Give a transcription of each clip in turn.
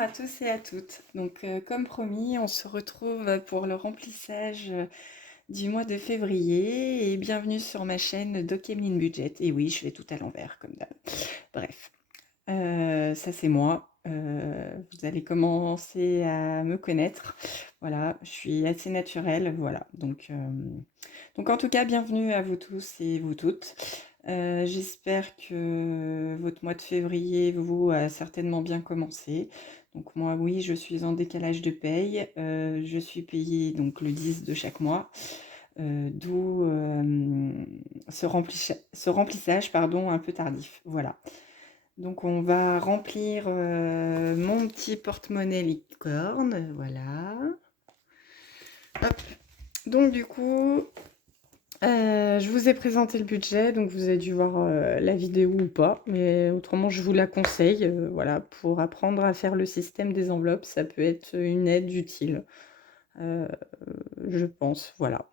à tous et à toutes. Donc, comme promis, on se retrouve pour le remplissage du mois de février et bienvenue sur ma chaîne Dokemin Budget. Et oui, je fais tout à l'envers comme d'hab. Bref, ça c'est moi. Vous allez commencer à me connaître. Voilà, je suis assez naturelle. Voilà, donc en tout cas, bienvenue à vous tous et vous toutes. J'espère que votre mois de février vous a certainement bien commencé. Donc moi, oui, je suis en décalage de paye. Je suis payée donc le 10 de chaque mois, d'où ce remplissage pardon, un peu tardif. Voilà. Donc on va remplir mon petit porte-monnaie licorne. Voilà. Hop. Donc du coup, je vous ai présenté le budget, donc vous avez dû voir la vidéo ou pas, mais autrement je vous la conseille, voilà, pour apprendre à faire le système des enveloppes, ça peut être une aide utile, euh, je pense, voilà.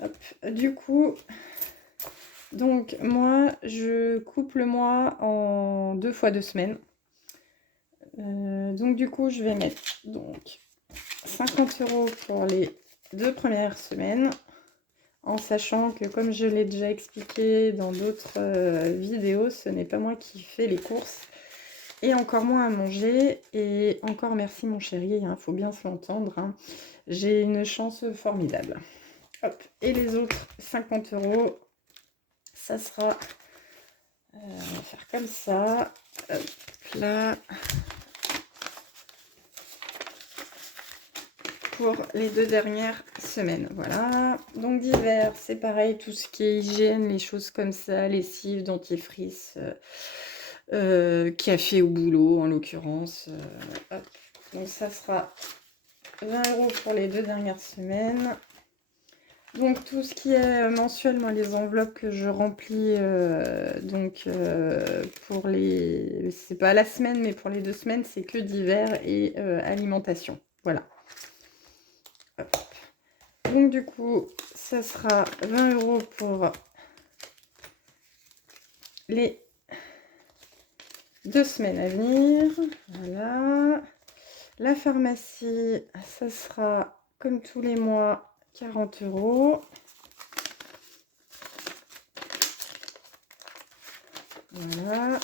Hop. Du coup, donc moi je coupe le mois en 2 fois 2 semaines. Donc du coup je vais mettre donc 50 € pour les 2 premières semaines. En sachant que, comme je l'ai déjà expliqué dans d'autres vidéos, ce n'est pas moi qui fais les courses et encore moins à manger. Et encore merci mon chéri, il faut bien se l'entendre, hein. J'ai une chance formidable. Hop. Et les autres 50 €, ça sera... on va faire comme ça. Hop, là. Pour les 2 dernières semaines, voilà. Donc d'hiver, c'est pareil, tout ce qui est hygiène, les choses comme ça, lessive, dentifrice, café au boulot en l'occurrence. Donc ça sera 20 € pour les 2 dernières semaines. Donc tout ce qui est mensuel, moi les enveloppes que je remplis, pour les... c'est pas la semaine, mais pour les 2 semaines, c'est que d'hiver et alimentation. Voilà. Hop. Donc du coup, ça sera 20 € pour les 2 semaines à venir. Voilà. La pharmacie, ça sera comme tous les mois 40 €. Voilà.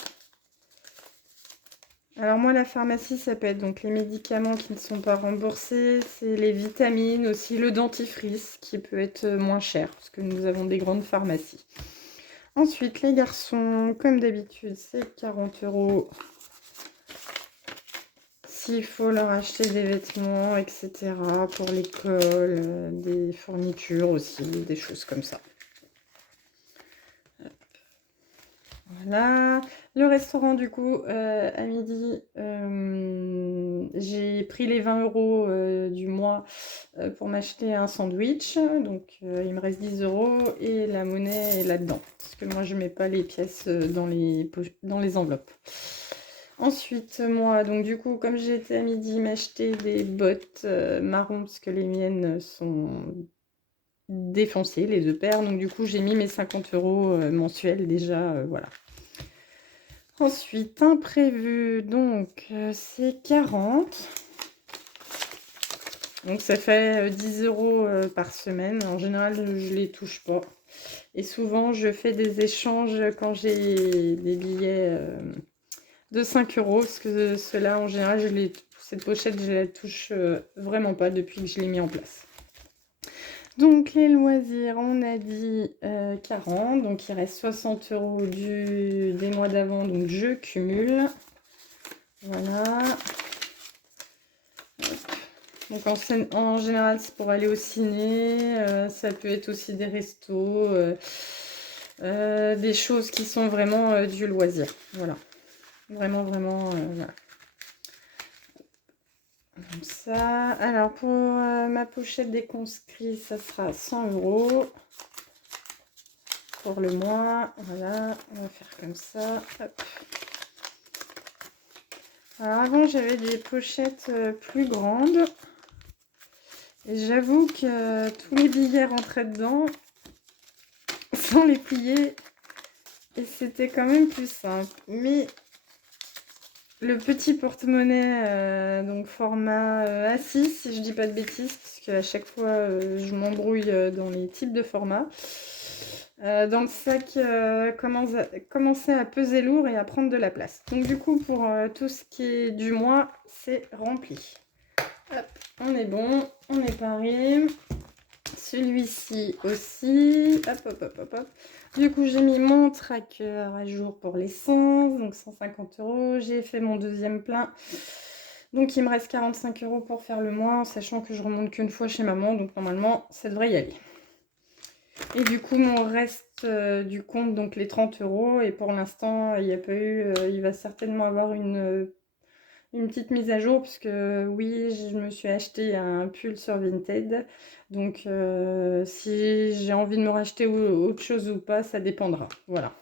Alors moi, la pharmacie, ça peut être donc les médicaments qui ne sont pas remboursés, c'est les vitamines, aussi le dentifrice qui peut être moins cher parce que nous avons des grandes pharmacies. Ensuite, les garçons, comme d'habitude, c'est 40 € s'il faut leur acheter des vêtements, etc. pour l'école, des fournitures aussi, des choses comme ça. Voilà. Le restaurant, du coup, à midi, j'ai pris les 20 € du mois pour m'acheter un sandwich. Donc, il me reste 10 € et la monnaie est là-dedans. Parce que moi, je ne mets pas les pièces dans les enveloppes. Ensuite, moi, donc du coup, comme j'ai été à midi m'acheter des bottes marron, parce que les miennes sont défoncées, les 2 paires. Donc du coup, j'ai mis mes 50 € mensuels déjà, voilà. Ensuite, imprévu, donc c'est 40. Donc ça fait 10 € par semaine. En général, je les touche pas. Et souvent, je fais des échanges quand j'ai des billets de 5 €. Parce que ceux-là, en général, cette pochette, je la touche vraiment pas depuis que je l'ai mis en place. Donc les loisirs, on a dit 40. Donc il reste 60 € des mois d'avant. Donc je cumule. Voilà. Donc en général, c'est pour aller au ciné, ça peut être aussi des restos, des choses qui sont vraiment du loisir. Voilà. Vraiment, vraiment, voilà. Comme ça. Alors pour ma pochette des conscrits, ça sera 100 € pour le mois. Voilà, on va faire comme ça. Hop. Alors avant, j'avais des pochettes plus grandes. Et j'avoue que tous les billets rentraient dedans sans les plier. Et c'était quand même plus simple. Mais le petit porte-monnaie, donc format A6, si je dis pas de bêtises, parce qu'à chaque fois je m'embrouille dans les types de formats. Dans le sac commençait à peser lourd et à prendre de la place. Donc du coup, pour tout ce qui est du mois, c'est rempli. Hop, on est bon, on est paré. Celui-ci aussi. Hop, hop, hop, hop, hop. Du coup, j'ai mis mon tracker à jour pour l'essence, donc 150 €. J'ai fait mon deuxième plein. Donc, il me reste 45 € pour faire le mois, en sachant que je remonte qu'une fois chez maman. Donc, normalement, ça devrait y aller. Et du coup, mon reste du compte, donc les 30 €. Et pour l'instant, il n'y a pas eu... il va certainement avoir une petite mise à jour, puisque oui, je me suis acheté un pull sur Vinted. Donc, si j'ai envie de me racheter autre chose ou pas, ça dépendra. Voilà,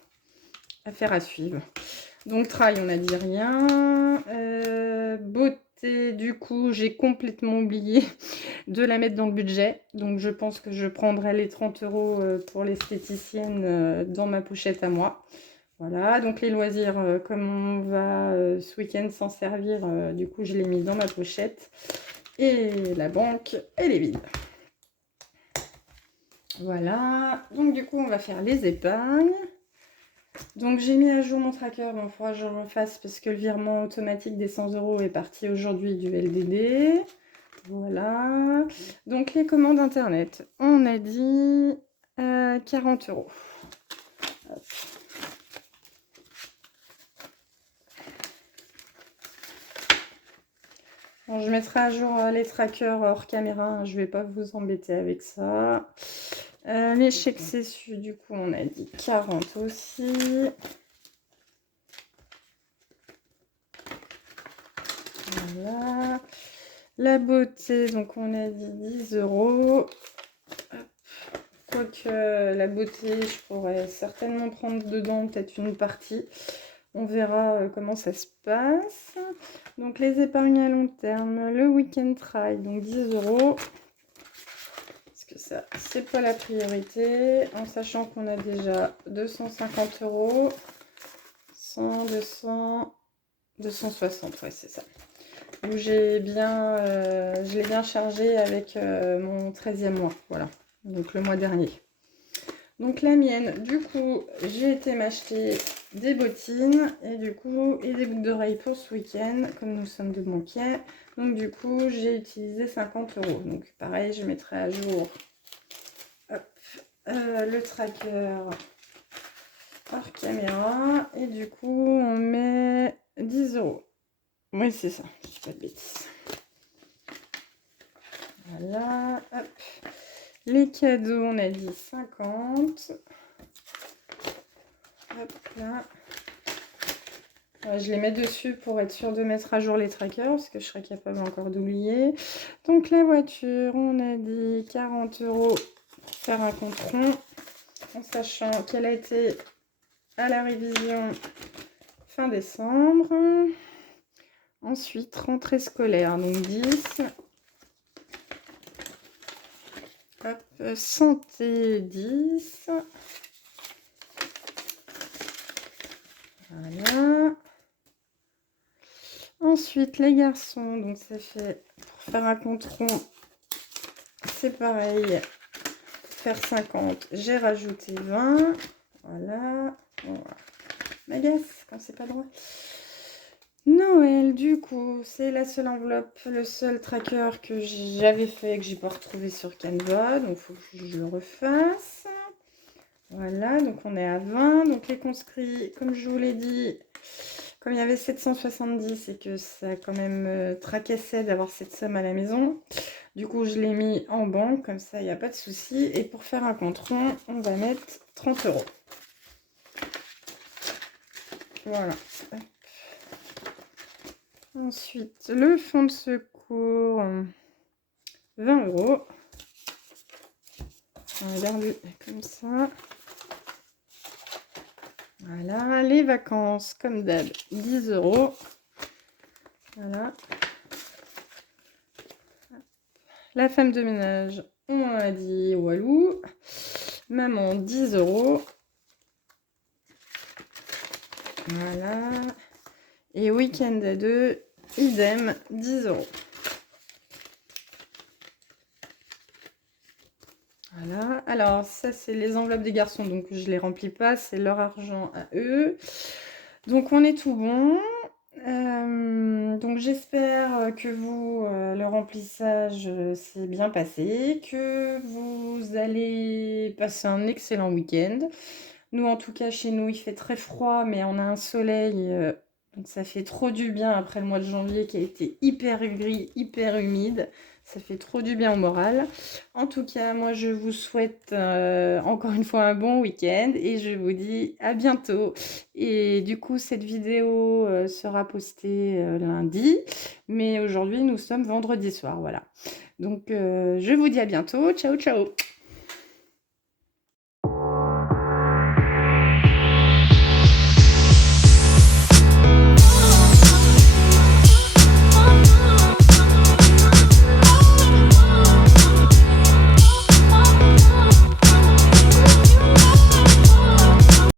affaire à suivre. Donc, trail, on n'a dit rien. Beauté, du coup, j'ai complètement oublié de la mettre dans le budget. Donc, je pense que je prendrai les 30 € pour l'esthéticienne dans ma pochette à moi. Voilà, donc les loisirs, comme on va ce week-end s'en servir, du coup je l'ai mis dans ma pochette. Et la banque, elle est vide. Voilà, donc du coup on va faire les épargnes. Donc j'ai mis à jour mon tracker, bon il faudra que je le refasse parce que le virement automatique des 100 € est parti aujourd'hui du LDD. Voilà, donc les commandes internet, on a dit 40 €. Hop. Bon, je mettrai à jour les trackers hors caméra, hein, je ne vais pas vous embêter avec ça. Les chèques CSU, du coup, on a dit 40 aussi. Voilà. La beauté, donc on a dit 10 €. Quoique la beauté, je pourrais certainement prendre dedans peut-être une partie. On verra comment ça se passe. Donc les épargnes à long terme, le week-end try, donc 10 €. Parce que ça, c'est pas la priorité. En sachant qu'on a déjà 250 €. 100, 200, 260, ouais, c'est ça. Où je l'ai bien chargé avec mon 13e mois. Voilà, donc le mois dernier. Donc la mienne, du coup, j'ai été m'acheter des bottines et du coup, et des boucles d'oreilles pour ce week-end, comme nous sommes de banquiers. Donc du coup, j'ai utilisé 50 €. Donc pareil, je mettrai à jour hop, le tracker hors caméra. Et du coup, on met 10 €. Oui, c'est ça, je dis pas de bêtises. Voilà, hop. Les cadeaux, on a dit 50. Hop là. Ouais, je les mets dessus pour être sûre de mettre à jour les trackers, parce que je serais capable encore d'oublier. Donc la voiture, on a dit 40 € pour faire un compte rond, en sachant qu'elle a été à la révision fin décembre. Ensuite, rentrée scolaire, donc 10. Hop, santé 10. Voilà. Ensuite, les garçons, donc ça fait, pour faire un compte rond, c'est pareil, pour faire 50, j'ai rajouté 20. Voilà. Bon, m'agace quand c'est pas droit. Noël, du coup, c'est la seule enveloppe, le seul tracker que j'avais fait, que j'ai pas retrouvé sur Canva, donc il faut que je le refasse. Voilà, donc on est à 20. Donc les conscrits, comme je vous l'ai dit, comme il y avait 770 et que ça quand même tracassait d'avoir cette somme à la maison, du coup je l'ai mis en banque, comme ça il n'y a pas de souci. Et pour faire un compte rond, on va mettre 30 €. Voilà. Ensuite, le fonds de secours, 20 €. On va garder comme ça. Voilà, les vacances, comme d'hab, 10 €. Voilà. La femme de ménage, on a dit Walou. Maman, 10 €. Voilà. Et week-end à 2, idem, 10 euros. Voilà. Alors, ça, c'est les enveloppes des garçons, donc je les remplis pas, c'est leur argent à eux. Donc, on est tout bon. Donc, j'espère que vous, le remplissage s'est bien passé, que vous allez passer un excellent week-end. Nous, en tout cas, chez nous, il fait très froid, mais on a un soleil, donc ça fait trop du bien après le mois de janvier qui a été hyper gris, hyper humide. Ça fait trop du bien au moral. En tout cas, moi, je vous souhaite encore une fois un bon week-end et je vous dis à bientôt. Et du coup, cette vidéo sera postée lundi, mais aujourd'hui, nous sommes vendredi soir, voilà. Donc, je vous dis à bientôt. Ciao, ciao!